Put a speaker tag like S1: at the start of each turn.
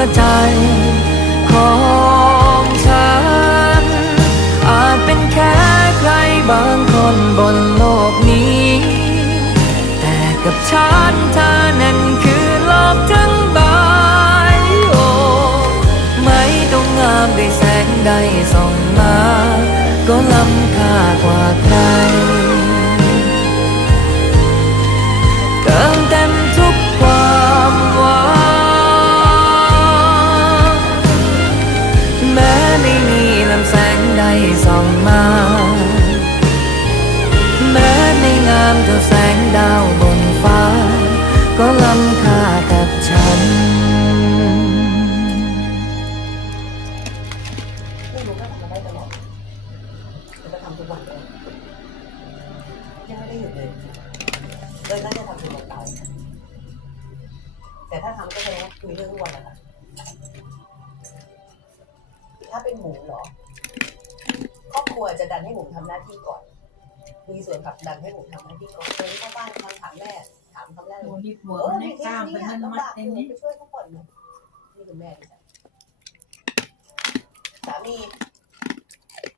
S1: วใจของฉัน อาจเป็นแค่ใครบางคนบนโลกนี้ แต่กับฉันเธอนั้นคือโลกทั้งใบโอ้ไม่ต้องงามด้วยแสงใดส่องมา ก็ล้ำค่ากว่าใคร ส่องมาแม้ไม่งามเท่าแสงดาวบนฟ้า ก็ล้ำค่ากับฉัน
S2: ไม่รู้ก็ทำมาได้ตลอดแล้วก็ทำทุกวันเลยยังไม่ได้หยุดเลยเลยน่าจะทำถึงวันตายแต่ถ้าทำก็แสดงว่าคุยเรื่องทุกวันะคะถ้าเป็นหมูเหรอ วจะดันให้หมูทำหน้าที่ก่อน มีส่วนผลักดันให้หมูทำหน้าที่ก่อนเลยเข้าบ้านคำถามแรกถามคำแรก
S3: โอ้
S2: เลย
S3: นี่หัว
S2: เออ
S3: มัน
S2: ใน
S3: ได้
S2: ที่
S3: กล้าม
S2: นี้
S3: เป็นมัน
S2: ลำ
S3: มัด
S2: บาก
S3: เต็
S2: อ
S3: ม
S2: ยู่
S3: นี่
S2: ไปช่วยเขาก่อนเลยนี่คือแม่ดิฉันสามี